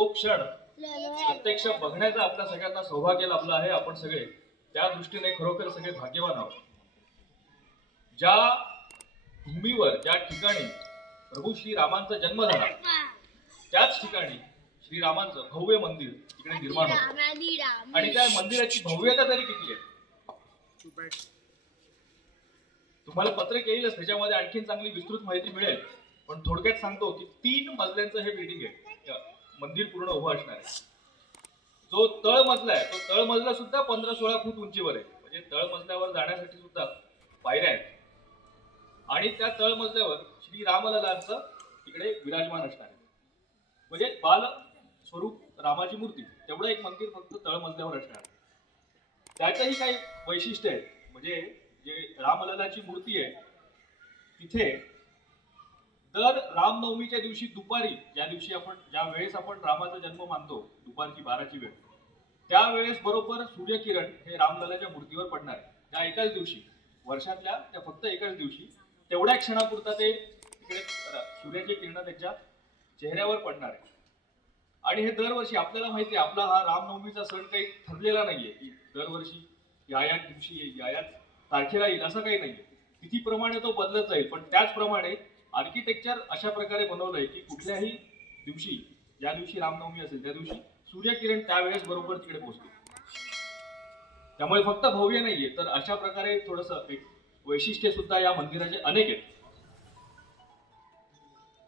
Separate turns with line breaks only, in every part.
तो क्षण प्रत्यक्ष बघण्याचा आपल्या सगळ्यांना सौभाग्य लाभलं आहे. आपण सगळे त्या दृष्टीने खरोखर सगळे भाग्यवान आहोत. ज्या भूमीवर ज्या ठिकाणी प्रभू श्री रामांचा जन्म झाला त्याच ठिकाणी श्रीरामांचं भव्य मंदिर तिकडे निर्माण होतं. आणि त्या मंदिराची भव्यता तरी किती आहे? तुम्हाला पत्रक येईलच त्याच्यामध्ये आणखीन चांगली विस्तृत माहिती मिळेल. पण थोडक्यात सांगतो की तीन मजल्यांचं हे बिल्डिंग आहे. मंदिर पूर्ण उभं असणार आहे. जो तळमजला आहे तो तळमजला सुद्धा पंधरा सोळा फूट उंचीवर आहे. म्हणजे तळ मजल्यावर जाण्यासाठी सुद्धा पायऱ्या आहेत. आणि त्या तळमजल्यावर श्री रामललांचं तिकडे विराजमान असणार आहे. म्हणजे बाल स्वरूप रामाची मूर्ती तेवढं एक मंदिर फक्त तळ मजल्यावर असणार आहे. त्याचंही काही वैशिष्ट्य आहे. म्हणजे जे रामललाची मूर्ती आहे तिथे दर रामनवमीच्या दिवशी दुपारी ज्या दिवशी आपण ज्या वेळेस आपण रामाचा जन्म मानतो दुपारची बाराची वेळ त्यावेळेस बरोबर सूर्यकिरण हे रामललाच्या मूर्तीवर पडणार आहे. त्या एकाच दिवशी वर्षातल्या त्या फक्त एकाच दिवशी तेवढ्या क्षणापुरता ते तिकडे सूर्याची किरण त्यांच्या चेहऱ्यावर पडणार आहे. आणि हे दरवर्षी आपल्याला माहिती आहे आपला हा रामनवमीचा सण काही ठरलेला नाहीये. की दरवर्षी या याच दिवशी येईल या याच तारखेला येईल असं काही नाहीये. तिथीप्रमाणे तो बदलत जाईल पण त्याचप्रमाणे आर्किटेक्चर अशा प्रकारे बनवलंय की कुठल्याही दिवशी ज्या दिवशी रामनवमी असेल त्या दिवशी सूर्यकिरण त्यावेळेस बरोबर तिकडे पोहोचते. त्यामुळे फक्त भव्य नाहीये तर अशा प्रकारे थोडस एक वैशिष्ट्य सुद्धा या मंदिराचे अनेक आहेत.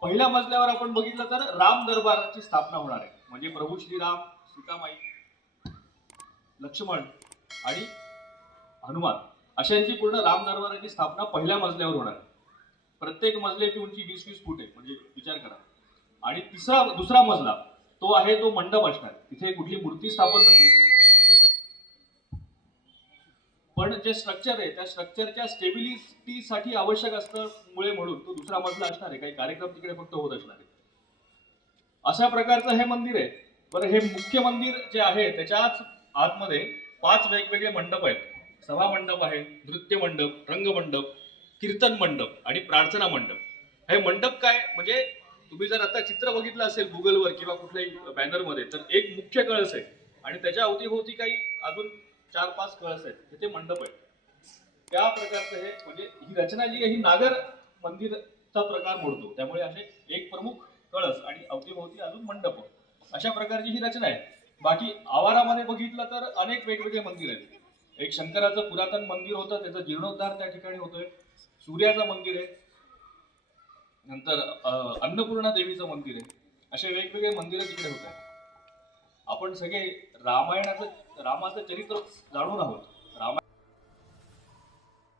पहिल्या मजल्यावर आपण बघितलं तर राम दरबाराची स्थापना होणार आहे. म्हणजे प्रभू श्रीराम सीतामाई लक्ष्मण आणि हनुमान अशांची पूर्ण राम दरबाराची स्थापना पहिल्या मजल्यावर होणार आहे. प्रत्येक मजल्याची उंची वीस वीस फूट आहे म्हणजे विचार करा. आणि तिसरा दुसरा मजला तो आहे तो मंडप असणार. तिथे कुठली मूर्ती स्थापन नसेल पण जे स्ट्रक्चर आहे त्या स्ट्रक्चरच्या स्टेबिलिटीसाठी आवश्यक असल्यामुळे म्हणून तो दुसरा मजला असणार आहे. काही कार्यक्रम तिकडे फक्त होत असणार आहे. अशा प्रकारचं हे मंदिर आहे. बरं हे मुख्य मंदिर जे आहे त्याच्याच आतमध्ये पाच वेगवेगळे मंडप आहेत. सभा मंडप आहे नृत्य मंडप रंगमंडप कीर्तन मंडप आणि प्रार्थना मंडप. हे मंडप काय? म्हणजे तुम्ही जर आता चित्र बघितलं असेल गुगलवर किंवा कुठल्याही बॅनरमध्ये तर एक मुख्य कळस आहे. आणि त्याच्या अवतीभोवती काही अजून चार पाच कळस आहेत. तिथे मंडप आहे. त्या प्रकारचं हे म्हणजे ही रचना जी आहे ही नागर मंदिरचा प्रकार मोडतो त्यामुळे असे एक प्रमुख कळस आणि अवतीभोवती अजून मंडप. अशा प्रकारची ही रचना आहे. बाकी आवारामध्ये बघितलं तर अनेक वेगवेगळे मंदिर आहेत. एक शंकराचं पुरातन मंदिर होतं त्याचा जीर्णोद्धार त्या ठिकाणी होतोय. सूर्याचं मंदिर आहे. नंतर अन्नपूर्णा देवीचं मंदिर आहे. असे वेगवेगळे मंदिरं तिकडे होत आहेत. आपण सगळे रामायणाचं रामाचं चरित्र जाणून आहोत.